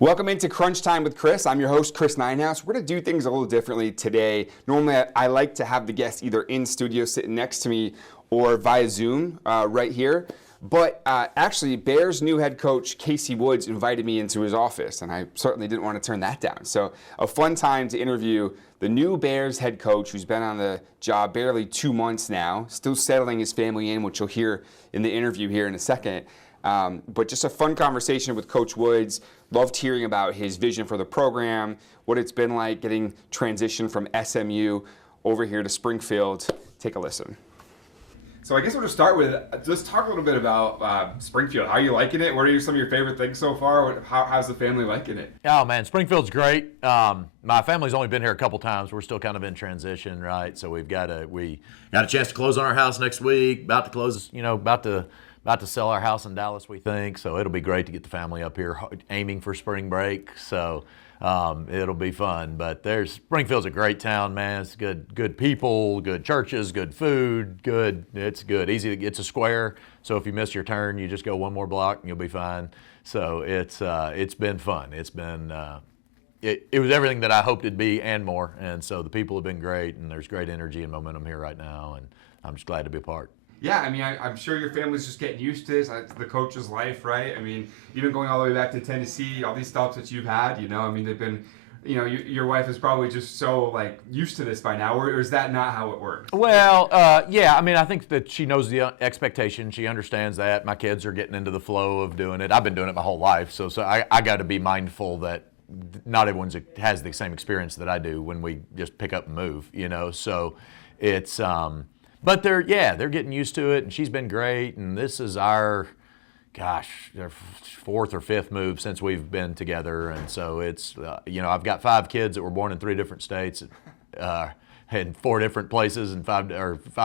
Welcome into Crunch Time with Chris. I'm your host, Chris Neyenhouse. We're going to do things a little differently today. Normally, I like to have the guest either in studio sitting next to me or via Zoom right here. But actually, Bears' new head coach, Casey Woods, invited me into his office, and I certainly didn't want to turn that down. So a fun time to interview the new Bears head coach who's been on the job barely 2 months now, still settling his family in, which you'll hear in the interview here in a second. But just a fun conversation with Coach Woods. Loved hearing about his vision for the program, what it's been like getting transitioned from SMU over here to Springfield. Take a listen. So I guess we'll just start with, let's talk a little bit about Springfield. How are you liking it? What are some of your favorite things so far? How's the family liking it? Oh, man, Springfield's great. My family's only been here a couple times. We're still kind of in transition, right? So we got a chance to close on our house next week, about to close, about to sell our house in Dallas, we think. So it'll be great to get the family up here, aiming for spring break. So it'll be fun. But Springfield's a great town, man. It's good people, good churches, good food, It's good. Easy. It's a square. So if you miss your turn, you just go one more block and you'll be fine. So it's been fun. It's been it was everything that I hoped it'd be and more. And so the people have been great, and there's great energy and momentum here right now. And I'm just glad to be a part. Yeah, I mean, I'm sure your family's just getting used to this, the coach's life, right? I mean, even going all the way back to Tennessee, all these stops that you've had, I mean, they've been, your wife is probably just so, used to this by now, or is that not how it works? Well, yeah, I mean, I think that she knows the expectation. She understands that. My kids are getting into the flow of doing it. I've been doing it my whole life, so I got to be mindful that not everyone has the same experience that I do when we just pick up and move, so it's... But they're getting used to it, and she's been great, and this is their fourth or fifth move since we've been together, and so it's, I've got 5 kids that were born in 3 different states, in 4 different places, and 4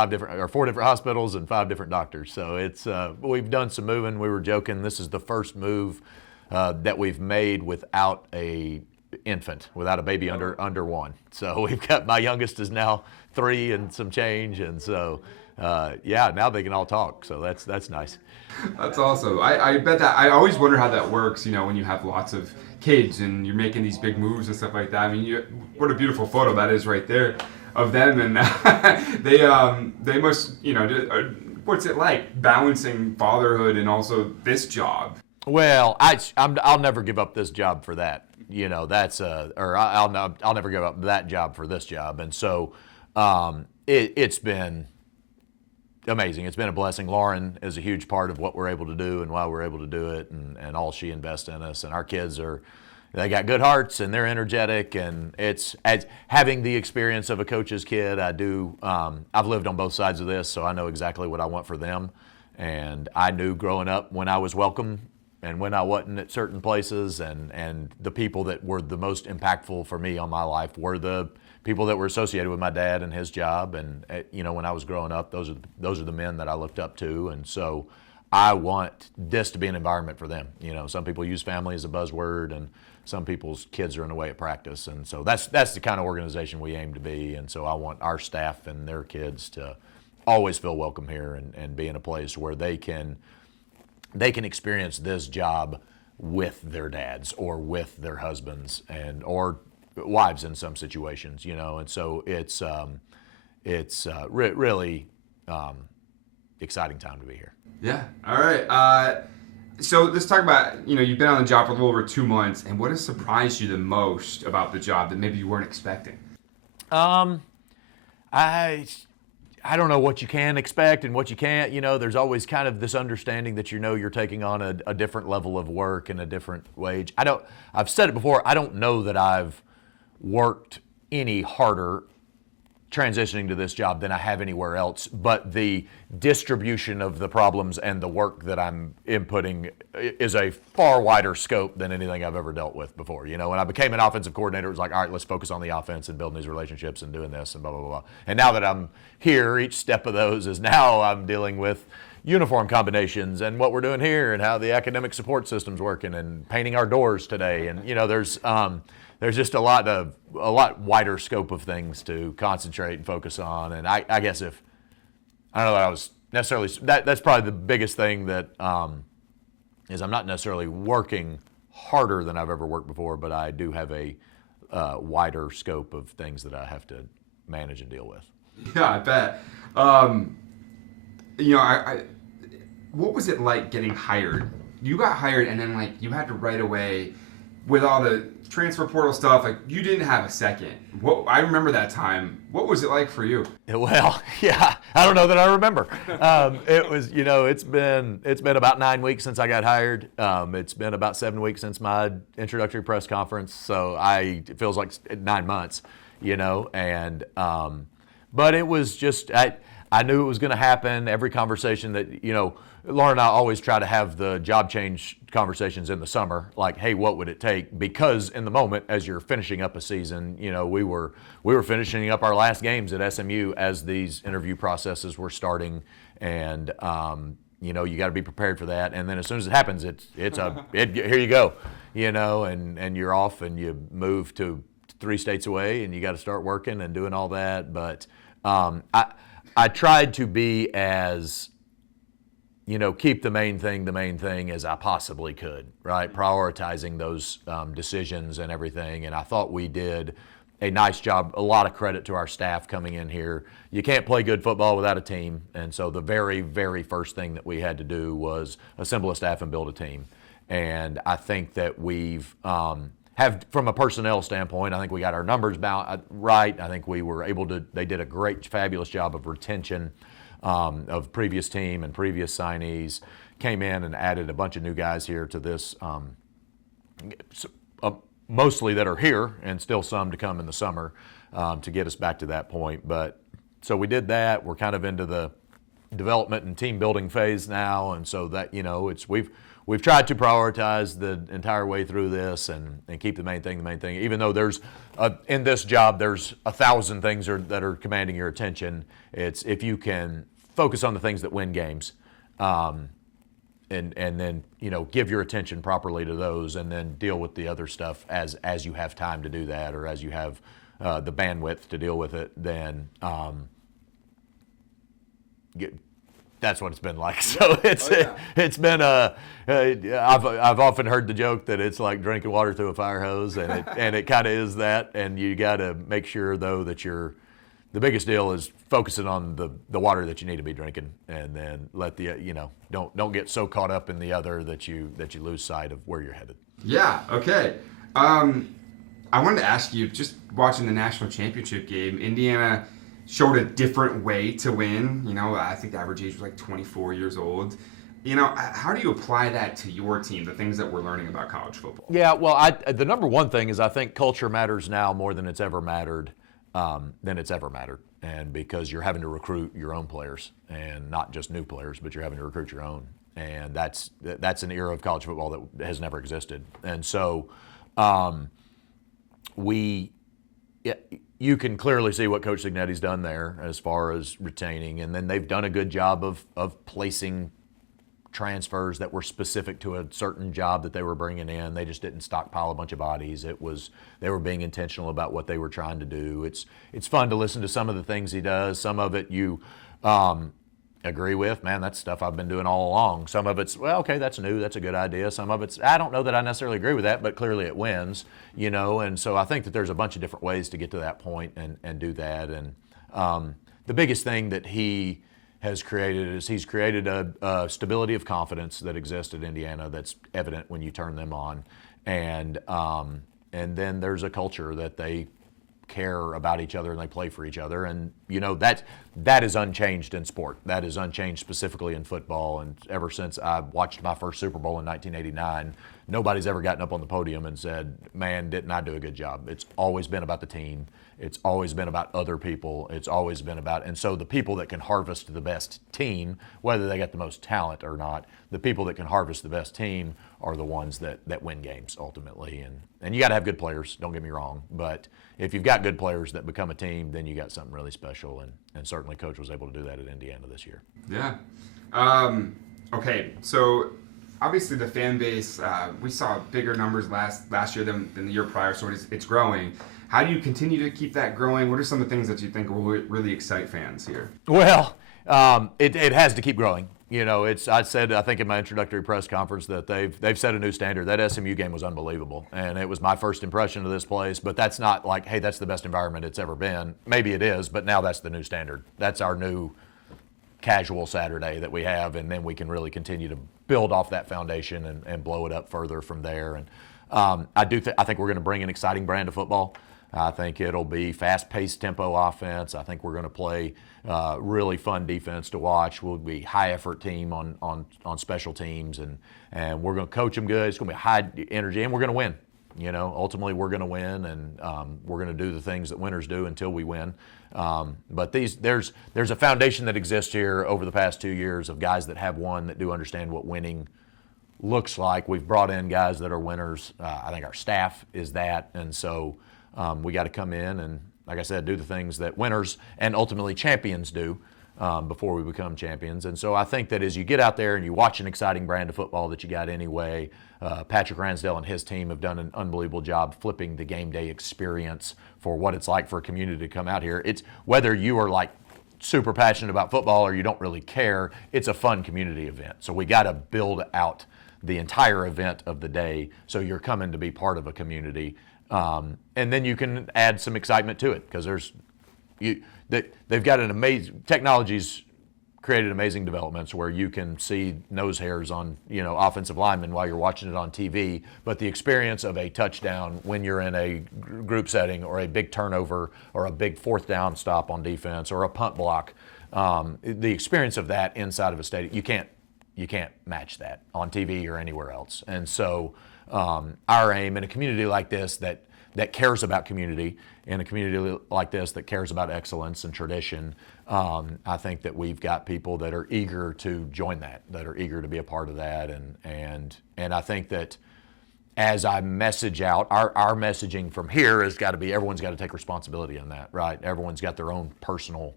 different hospitals and 5 different doctors. So it's, we've done some moving. We were joking, this is the first move that we've made without a baby under 1. So we've got, my youngest is now 3 and some change, and so now they can all talk, so that's nice. That's awesome. I bet that, I always wonder how that works, when you have lots of kids and you're making these big moves and stuff like that. I mean, what a beautiful photo that is right there of them, and they must, what's it like balancing fatherhood and also this job? Well, I'll never give up this job for that. I'll never give up that job for this job. And so it's been amazing. It's been a blessing. Lauren is a huge part of what we're able to do and why we're able to do it, and all she invests in us. And our kids they got good hearts, and they're energetic, and it's having the experience of a coach's kid. I've lived on both sides of this, so I know exactly what I want for them. And I knew growing up when I was welcome and when I wasn't at certain places, and the people that were the most impactful for me on my life were the people that were associated with my dad and his job. And when I was growing up, those are the men that I looked up to. And so I want this to be an environment for them. Some people use family as a buzzword, and some people's kids are in a way at practice. And so that's the kind of organization we aim to be. And so I want our staff and their kids to always feel welcome here and be in a place where they can experience this job with their dads or with their husbands or wives in some situations, and so it's really exciting time to be here. Yeah. All right. So let's talk about, you've been on the job for a little over 2 months, and what has surprised you the most about the job that maybe you weren't expecting? I don't know what you can expect and what you can't. There's always kind of this understanding that you're taking on a different level of work and a different wage. I've said it before, I don't know that I've worked any harder transitioning to this job than I have anywhere else, but the distribution of the problems and the work that I'm inputting is a far wider scope than anything I've ever dealt with before. When I became an offensive coordinator, it was like, all right, let's focus on the offense and building these relationships and doing this and blah, blah, blah. And now that I'm here, each step of those is now I'm dealing with uniform combinations and what we're doing here and how the academic support system's working and painting our doors today. And, there's just a lot wider scope of things to concentrate and focus on. And I guess I don't know that I was necessarily, that's probably the biggest thing that is I'm not necessarily working harder than I've ever worked before, but I do have a wider scope of things that I have to manage and deal with. Yeah, I bet. What was it like getting hired? You got hired, and then like you had to right away with all the transfer portal stuff. Like you didn't have a second. I remember that time. What was it like for you? Well, yeah, I don't know that I remember. It was, it's been about 9 weeks since I got hired. It's been about 7 weeks since my introductory press conference. So it feels like 9 months, and but it was just I knew it was going to happen. Every conversation that Lauren and I always try to have the job change conversations in the summer, like, hey, what would it take? Because in the moment, as you're finishing up a season, we were finishing up our last games at SMU as these interview processes were starting, and you got to be prepared for that. And then as soon as it happens, here you go, and you're off and you move to 3 states away and you got to start working and doing all that. But I tried to be as keep the main thing as I possibly could, right? Prioritizing those decisions and everything. And I thought we did a nice job, a lot of credit to our staff coming in here. You can't play good football without a team. And so the very, very first thing that we had to do was assemble a staff and build a team. And I think that we've from a personnel standpoint, I think we got our numbers right. I think we were able to, they did a great, fabulous job of retention of previous team and previous signees, came in and added a bunch of new guys here to this, mostly that are here and still some to come in the summer to get us back to that point. But so we did that. We're kind of into the development and team building phase now, and so that we've tried to prioritize the entire way through this and keep the main thing. Even though there's in this job there's 1,000 things that are commanding your attention, it's if you can focus on the things that win games, and then give your attention properly to those, and then deal with the other stuff as you have time to do that, or as you have the bandwidth to deal with it. Then that's what it's been like. So it's been I've often heard the joke that it's like drinking water through a fire hose, and it kind of is that. And you got to make sure though that the biggest deal is focusing on the water that you need to be drinking, and then let don't get so caught up in the other that you lose sight of where you're headed. Yeah. Okay. I wanted to ask you, just watching the national championship game, Indiana showed a different way to win. I think the average age was like 24 years old. How do you apply that to your team, the things that we're learning about college football? Yeah, well, the number one thing is I think culture matters now more than it's ever mattered, and because you're having to recruit your own players, and not just new players, but you're having to recruit your own, and that's an era of college football that has never existed, and so you can clearly see what Coach Cignetti's done there as far as retaining, and then they've done a good job of placing transfers that were specific to a certain job that they were bringing in. They just didn't stockpile a bunch of bodies. They were being intentional about what they were trying to do. It's fun to listen to some of the things he does. Some of it you agree with, man, that's stuff I've been doing all along. Some of it's, well, okay, that's new, that's a good idea. Some of it's, I don't know that I necessarily agree with that, but clearly it wins, and so I think that there's a bunch of different ways to get to that point and do that. And the biggest thing that he has created is he's created a stability of confidence that exists at Indiana that's evident when you turn them on, and then there's a culture that they care about each other and they play for each other, and that is unchanged in sport. That is unchanged specifically in football, and ever since I watched my first Super Bowl in 1989, nobody's ever gotten up on the podium and said, man, didn't I do a good job. It's always been about the team. It's always been about other people. It's always been about, and so the people that can harvest the best team, whether they got the most talent or not, the people that can harvest the best team are the ones that win games ultimately. And you got to have good players, don't get me wrong, but if you've got good players that become a team, then you got something really special, and certainly Coach was able to do that at Indiana this year. Yeah. Okay, so obviously the fan base, we saw bigger numbers last year than the year prior, so it's growing. How do you continue to keep that growing? What are some of the things that you think will really excite fans here? Well, it has to keep growing. I said, I think in my introductory press conference that they've set a new standard. That SMU game was unbelievable, and it was my first impression of this place. But that's not like, hey, that's the best environment it's ever been. Maybe it is, but now that's the new standard. That's our new casual Saturday that we have, and then we can really continue to build off that foundation and blow it up further from there. And I think we're going to bring an exciting brand of football. I think it'll be fast-paced tempo offense. I think we're going to play really fun defense to watch. We'll be high-effort team on special teams, and we're going to coach them good. It's going to be high energy, and we're going to win. Ultimately we're going to win, and we're going to do the things that winners do until we win. But there's a foundation that exists here over the past 2 years of guys that have won, that do understand what winning looks like. We've brought in guys that are winners. I think our staff is that, and so we got to come in and, like I said, do the things that winners and ultimately champions do before we become champions. And so I think that as you get out there and you watch an exciting brand of football that you got anyway, Patrick Ransdell and his team have done an unbelievable job flipping the game day experience for what it's like for a community to come out here. It's whether you are like super passionate about football or you don't really care, it's a fun community event. So we got to build out the entire event of the day so you're coming to be part of a community. And then you can add some excitement to it because they've got an amazing technology's created amazing developments where you can see nose hairs on offensive linemen while you're watching it on TV. But the experience of a touchdown when you're in a group setting, or a big turnover, or a big fourth down stop on defense, or a punt block, the experience of that inside of a stadium, you can't match that on TV or anywhere else. And so our aim in a community like this that cares about community, in a community like this that cares about excellence and tradition, I think that we've got people that are eager to join that are eager to be a part of that. And I think that as I message out, our messaging from here has got to be, everyone's got to take responsibility in that, right? Everyone's got their own personal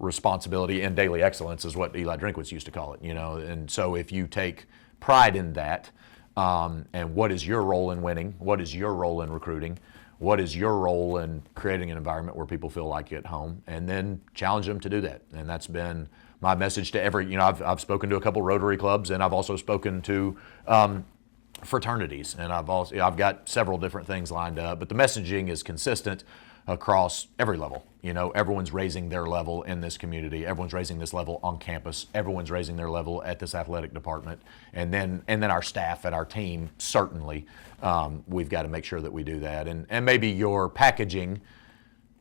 responsibility, and daily excellence is what Eli Drinkwitz used to call it, And so if you take pride in that, and what is your role in winning? What is your role in recruiting? What is your role in creating an environment where people feel like at home? And then challenge them to do that. And that's been my message to every, I've spoken to a couple Rotary clubs, and I've also spoken to fraternities, and I've got several different things lined up. But the messaging is consistent across every level. Everyone's raising their level in this community. Everyone's raising this level on campus. Everyone's raising their level at this athletic department. And then our staff and our team, certainly, we've got to make sure that we do that. And maybe your packaging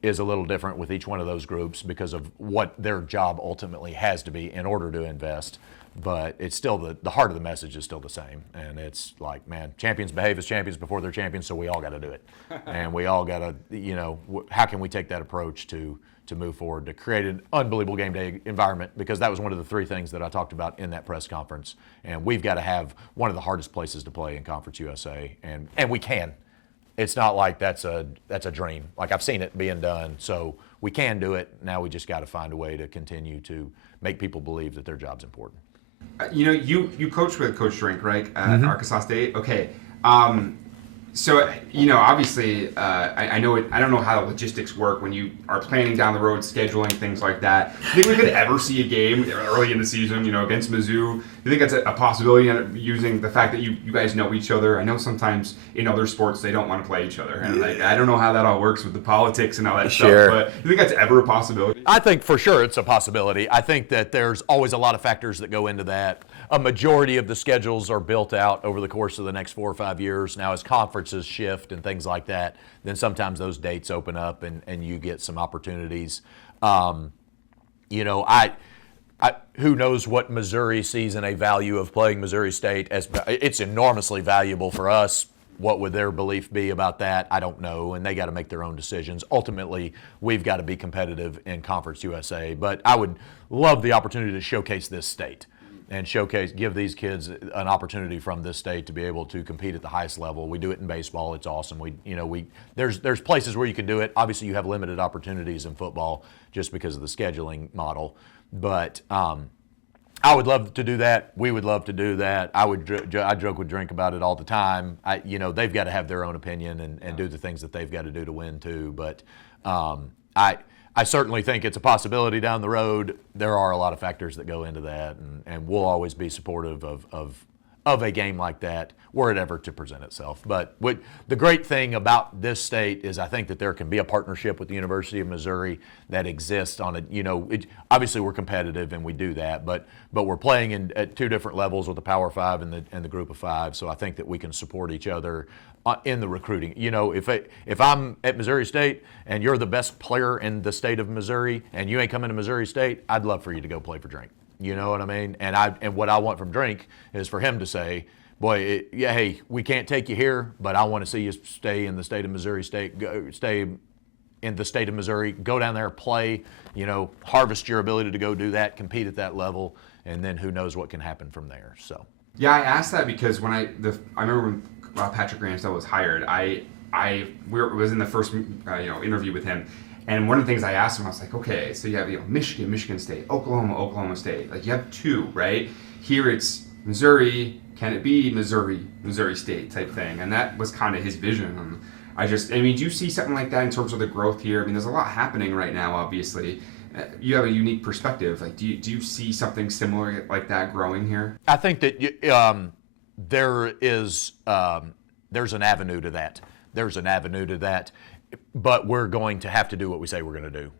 is a little different with each one of those groups because of what their job ultimately has to be in order to invest. But it's still the heart of the message is still the same. And it's like, man, champions behave as champions before they're champions, so we all got to do it. And we all got to, how can we take that approach to move forward, to create an unbelievable game day environment? Because that was one of the three things that I talked about in that press conference. And we've got to have one of the hardest places to play in Conference USA. And we can. It's not like that's a dream. Like, I've seen it being done. So we can do it. Now we just got to find a way to continue to make people believe that their job's important. You coached with Coach Drink, right? At Arkansas State. Okay. So, obviously, I know I don't know how the logistics work when you are planning down the road, scheduling, things like that. Do you think we could ever see a game early in the season, against Mizzou? Do you think that's a possibility, using the fact that you guys know each other? I know sometimes in other sports they don't want to play each other. And I don't know how that all works with the politics and all that stuff. But do you think that's ever a possibility? I think for sure it's a possibility. I think that there's always a lot of factors that go into that. A majority of the schedules are built out over the course of the next 4 or 5 years. Now, as conferences shift and things like that, then sometimes those dates open up and you get some opportunities. Who knows what Missouri sees in a value of playing Missouri State? It's enormously valuable for us. What would their belief be about that? I don't know, and they got to make their own decisions. Ultimately, we've got to be competitive in Conference USA, but I would love the opportunity to showcase this state and give these kids an opportunity from this state to be able to compete at the highest level. We do it in baseball. It's awesome. There's places where you can do it. Obviously, you have limited opportunities in football just because of the scheduling model, but I would love to do that. We would love to do that. I joke with Drink about it all the time. They've got to have their own opinion and do the things that they've got to do to win too. But I certainly think it's a possibility down the road. There are a lot of factors that go into that, and we'll always be supportive of a game like that were it ever to present itself. But the great thing about this state is I think that there can be a partnership with the University of Missouri that exists on obviously we're competitive and we do that, but we're playing at two different levels with the Power Five and the Group of Five. So I think that we can support each other in the recruiting. If I'm at Missouri State and you're the best player in the state of Missouri and you ain't coming to Missouri State, I'd love for you to go play for Drink. You know what I mean? And what I want from Drink is for him to say, boy, hey, we can't take you here, but I want to see you stay in the state of Missouri stay in the state of Missouri, go down there, play, harvest your ability to go do that, compete at that level, and then who knows what can happen from there. So. Yeah, I asked that because when I remember when Patrick Ramsdell was hired, I was in the first interview with him, and one of the things I asked him, I was like, okay, so you have Michigan, Michigan State, Oklahoma State, like you have two, right? Here it's Missouri, can it be Missouri State type thing, and that was kind of his vision. Do you see something like that in terms of the growth here? I mean, there's a lot happening right now, obviously. You have a unique perspective. Like, do you see something similar like that growing here? I think that there's an avenue to that. There's an avenue to that, but we're going to have to do what we say we're going to do,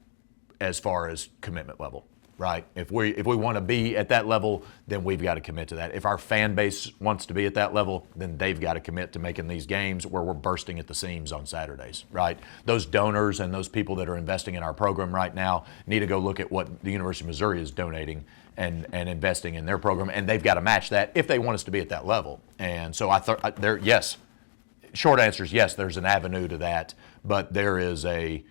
as far as commitment level, right? If we want to be at that level, then we've got to commit to that. If our fan base wants to be at that level, then they've got to commit to making these games where we're bursting at the seams on Saturdays, right? Those donors and those people that are investing in our program right now need to go look at what the University of Missouri is donating and investing in their program, and they've got to match that if they want us to be at that level. And so yes, short answer is yes, there's an avenue to that, but there's an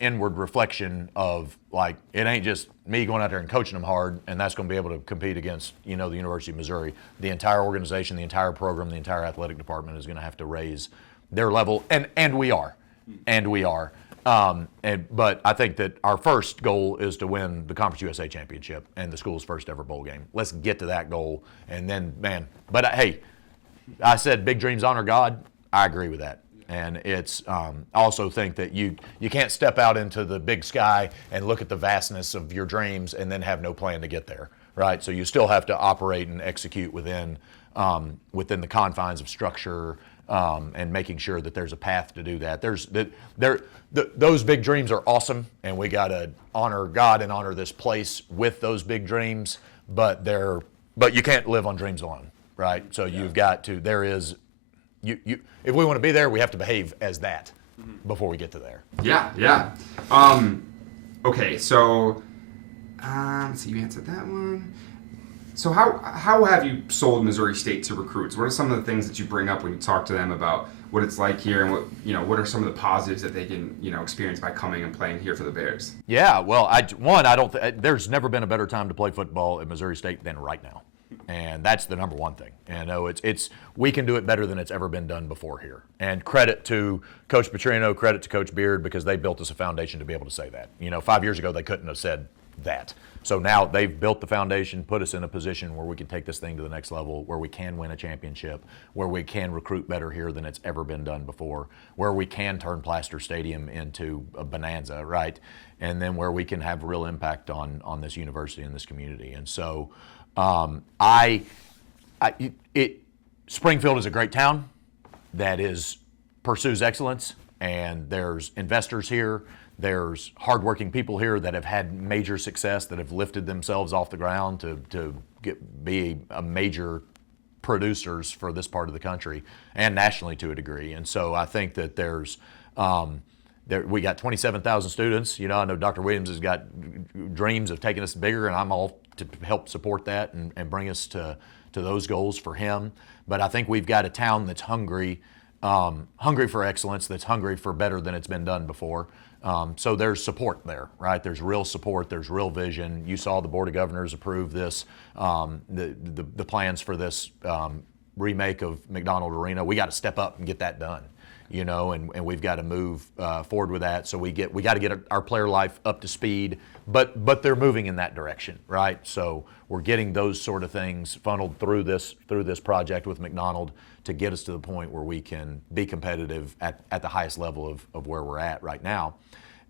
inward reflection of, like, it ain't just me going out there and coaching them hard and that's going to be able to compete against the University of Missouri. The entire organization, the entire program, the entire athletic department is going to have to raise their level, and we are. But I think that our first goal is to win the Conference USA Championship and the school's first ever bowl game. Let's get to that goal, and then, hey, I said big dreams honor God. I agree with that. And it's also think that you can't step out into the big sky and look at the vastness of your dreams and then have no plan to get there, right? So you still have to operate and execute within the confines of structure and making sure that there's a path to do that. Those big dreams are awesome, and we got to honor God and honor this place with those big dreams. But you can't live on dreams alone, right? So you've got to. There is. If we want to be there, we have to behave as that before we get to there. Yeah. Okay, so let's see, you answered that one. So how have you sold Missouri State to recruits? What are some of the things that you bring up when you talk to them about what it's like here, and what are some of the positives that they can experience by coming and playing here for the Bears? Yeah, well, there's never been a better time to play football at Missouri State than right now. And that's the number one thing. And we can do it better than it's ever been done before here. And credit to Coach Petrino, credit to Coach Beard, because they built us a foundation to be able to say that. 5 years ago they couldn't have said that. So now they've built the foundation, put us in a position where we can take this thing to the next level, where we can win a championship, where we can recruit better here than it's ever been done before, where we can turn Plaster Stadium into a bonanza, right? And then where we can have real impact on this university and this community. And so Springfield is a great town that pursues excellence, and there's investors here. There's hardworking people here that have had major success, that have lifted themselves off the ground to be a major producers for this part of the country and nationally to a degree. And so I think that we got 27,000 students. I know Dr. Williams has got dreams of taking us bigger, and I'm all to help support that and bring us to those goals for him. But I think we've got a town that's hungry for excellence, that's hungry for better than it's been done before. So there's support there, right? There's real support. There's real vision. You saw the Board of Governors approve this, the plans for this remake of McDonald Arena. We got to step up and get that done. And we've got to move forward with that. So we got to get our player life up to speed, but they're moving in that direction, right? So we're getting those sort of things funneled through this project with McDonald to get us to the point where we can be competitive at the highest level of where we're at right now.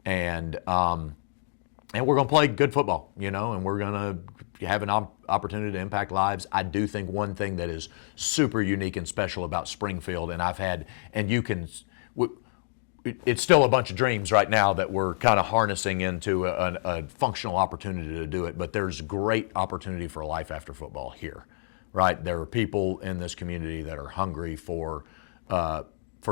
and we're going to play good football, and we're going to have an opportunity to impact lives. I do think one thing that is super unique and special about Springfield, it's still a bunch of dreams right now that we're kind of harnessing into a functional opportunity to do it, but there's great opportunity for life after football here, right? There are people in this community that are hungry for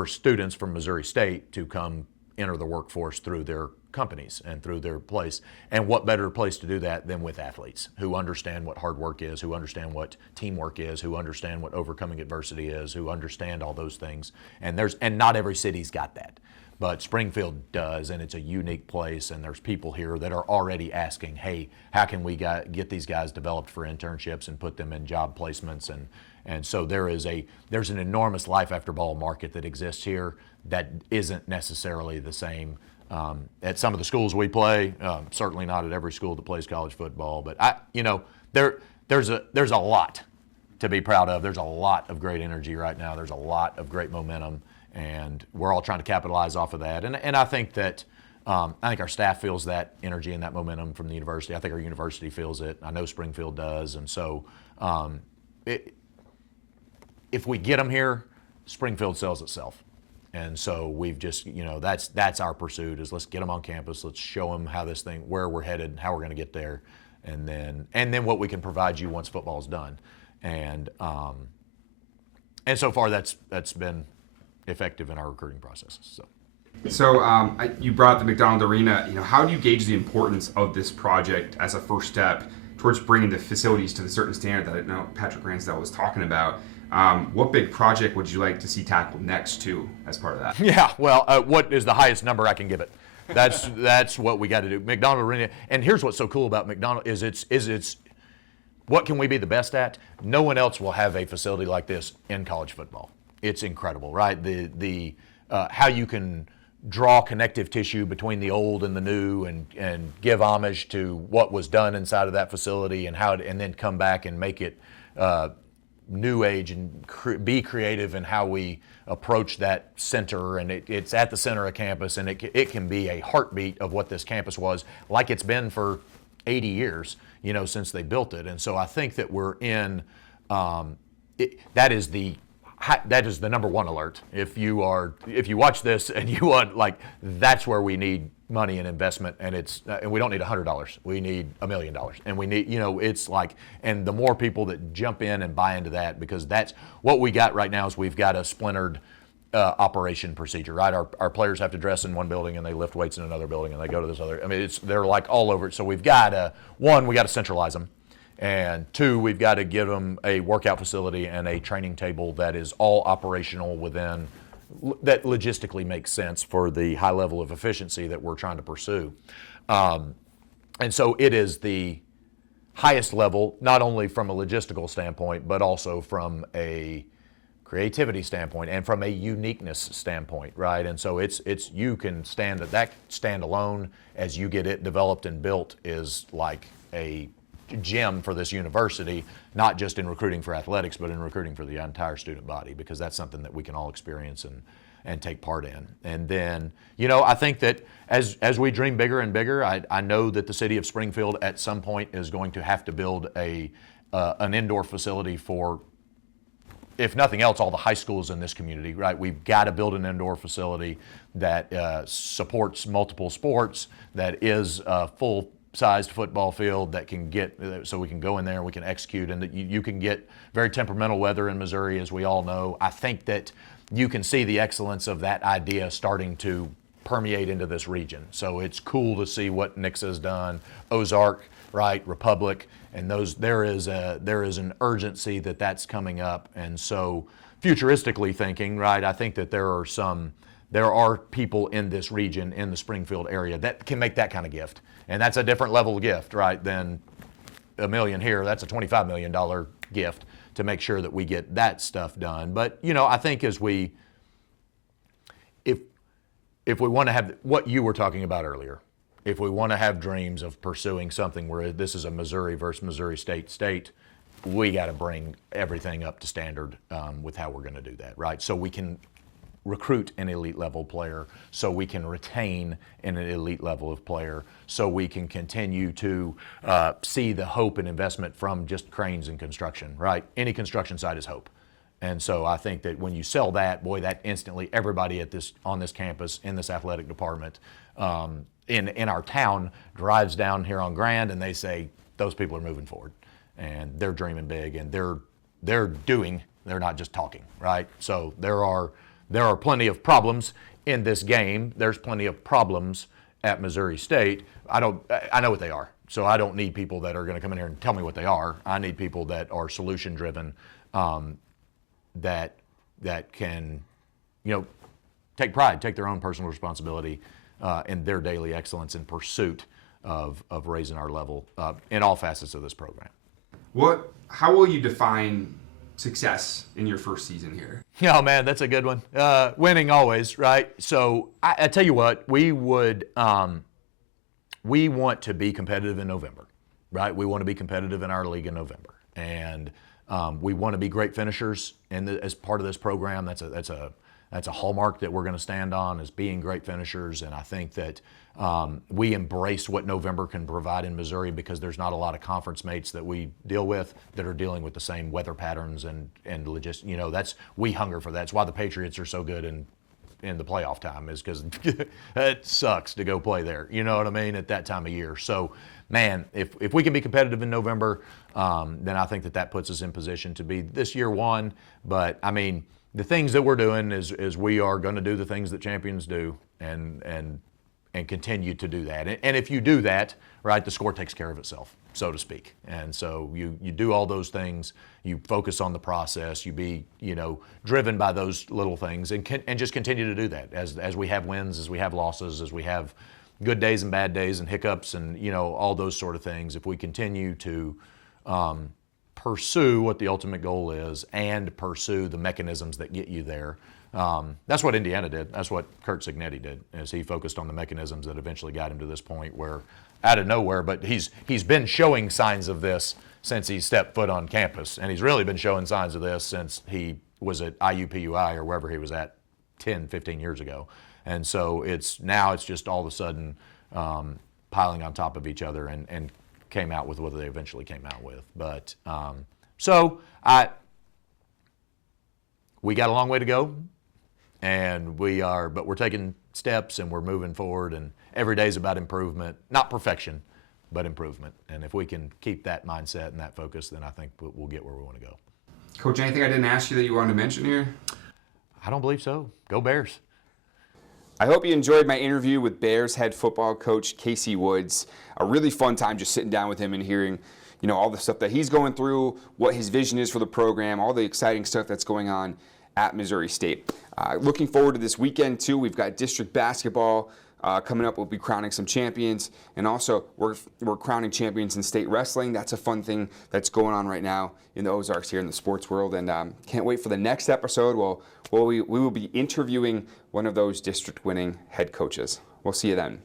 students from Missouri State to come enter the workforce through their companies and through their place. And what better place to do that than with athletes who understand what hard work is, who understand what teamwork is, who understand what overcoming adversity is, who understand all those things. And not every city's got that. But Springfield does, and it's a unique place, and there's people here that are already asking, hey, how can we get these guys developed for internships and put them in job placements? And so there's an enormous life after ball market that exists here that isn't necessarily the same at some of the schools we play. Certainly not at every school that plays college football, but there's a lot to be proud of. There's a lot of great energy right now. There's a lot of great momentum, and we're all trying to capitalize off of that. And I think that our staff feels that energy and that momentum from the university. I think our university feels it. I know Springfield does, and so if we get them here, Springfield sells itself. And so we've just, that's our pursuit, is let's get them on campus. Let's show them where we're headed, how we're going to get there, and then what we can provide you once football's done. And so far that's been effective in our recruiting processes. So you brought up the McDonald Arena. How do you gauge the importance of this project as a first step towards bringing the facilities to the certain standard that I know Patrick Ransdell was talking about? What big project would you like to see tackled next too as part of that? Yeah, well, what is the highest number I can give it? That's what we got to do. McDonald Arena, and here's what's so cool about McDonald is it's what can we be the best at? No one else will have a facility like this in college football. It's incredible, right? The how you can draw connective tissue between the old and the new, and give homage to what was done inside of that facility, and then come back and make it new age and be creative in how we approach that center. And it's at the center of campus, and it can be a heartbeat of what this campus was, like it's been for 80 years, since they built it. And so I think that we're in, that is the number one alert. If you watch this and you want, that's where we need money and investment, and we don't need $100. We need $1 million, and we need, and the more people that jump in and buy into that, because that's what we got right now is we've got a splintered operation procedure, right? Our players have to dress in one building and they lift weights in another building and they go to this other. They're all over it. So we've got we got to centralize them. And two, we've got to give them a workout facility and a training table that is all operational that logistically makes sense for the high level of efficiency that we're trying to pursue. And so it is the highest level, not only from a logistical standpoint, but also from a creativity standpoint and from a uniqueness standpoint, right? And so you can stand alone as you get it developed and built is like a gem for this university, not just in recruiting for athletics, but in recruiting for the entire student body, because that's something that we can all experience and take part in. And then, I think that as we dream bigger and bigger, I know that the city of Springfield at some point is going to have to build an indoor facility for, if nothing else, all the high schools in this community, right? We've got to build an indoor facility that supports multiple sports, that is full-sized football field that can so we can go in there and we can execute, and that you can get very temperamental weather in Missouri, as we all know. I think that you can see the excellence of that idea starting to permeate into this region. So it's cool to see what Nixa done, Ozark, right, Republic, and there is an urgency that's coming up. And so futuristically thinking, right, I think that there are people in this region, in the Springfield area, that can make that kind of gift. And that's a different level of gift, right, than $1 million here. That's a $25 million gift to make sure that we get that stuff done. But, I think if we want to have what you were talking about earlier, if we want to have dreams of pursuing something where this is a Missouri versus Missouri state, we got to bring everything up to standard with how we're going to do that, right? So we can recruit an elite level player, so we can retain an elite level of player, so we can continue to see the hope and investment from just cranes and construction, right? Any construction site is hope. And so I think that when you sell that, boy, that instantly everybody on this campus, in this athletic department, in our town drives down here on Grand, and they say those people are moving forward, and they're dreaming big, and they're doing. They're not just talking, right? So there are plenty of problems in this game. There's plenty of problems at Missouri State. I know what they are. So I don't need people that are going to come in here and tell me what they are. I need people that are solution driven, that can, take pride, take their own personal responsibility in their daily excellence in pursuit of raising our level in all facets of this program. How will you define success in your first season here? Oh man, that's a good one. Winning always, right? So I tell you what, we want to be competitive in November, right? We want to be competitive in our league in November, and we want to be great finishers as part of this program. That's a hallmark that we're going to stand on, is being great finishers. And I think that we embrace what November can provide in Missouri, because there's not a lot of conference mates that we deal with that are dealing with the same weather patterns and logistics. We hunger for that. That's why the Patriots are so good in the playoff time, is because it sucks to go play there. You know what I mean? At that time of year. So, man, if we can be competitive in November, then I think that puts us in position to be this year one. But I mean, the things that we're doing is we are going to do the things that champions do, and continue to do that. And if you do that, right, the score takes care of itself, so to speak. And so you do all those things, you focus on the process, you be, driven by those little things, and just continue to do that as we have wins, as we have losses, as we have good days and bad days and hiccups and, all those sort of things. If we continue to pursue what the ultimate goal is and pursue the mechanisms that get you there. That's what Indiana did. That's what Kurt Cignetti did, is he focused on the mechanisms that eventually got him to this point where, out of nowhere, but he's been showing signs of this since he stepped foot on campus, and he's really been showing signs of this since he was at IUPUI or wherever he was at 10, 15 years ago. And so it's just all of a sudden piling on top of each other, and came out with what they eventually came out with. But we got a long way to go, and but we're taking steps, and we're moving forward, and every day is about improvement, not perfection, but improvement. And if we can keep that mindset and that focus, then I think we'll get where we want to go. Coach, anything I didn't ask you that you wanted to mention here? I don't believe so. Go Bears. I hope you enjoyed my interview with Bears head football coach Casey Woods. A really fun time just sitting down with him and hearing, all the stuff that he's going through, what his vision is for the program, all the exciting stuff that's going on at Missouri State. Looking forward to this weekend too. We've got district basketball coming up. We'll be crowning some champions, and also we're crowning champions in state wrestling. That's a fun thing that's going on right now in the Ozarks here in the sports world, and can't wait for the next episode. We will be interviewing one of those district winning head coaches. We'll see you then.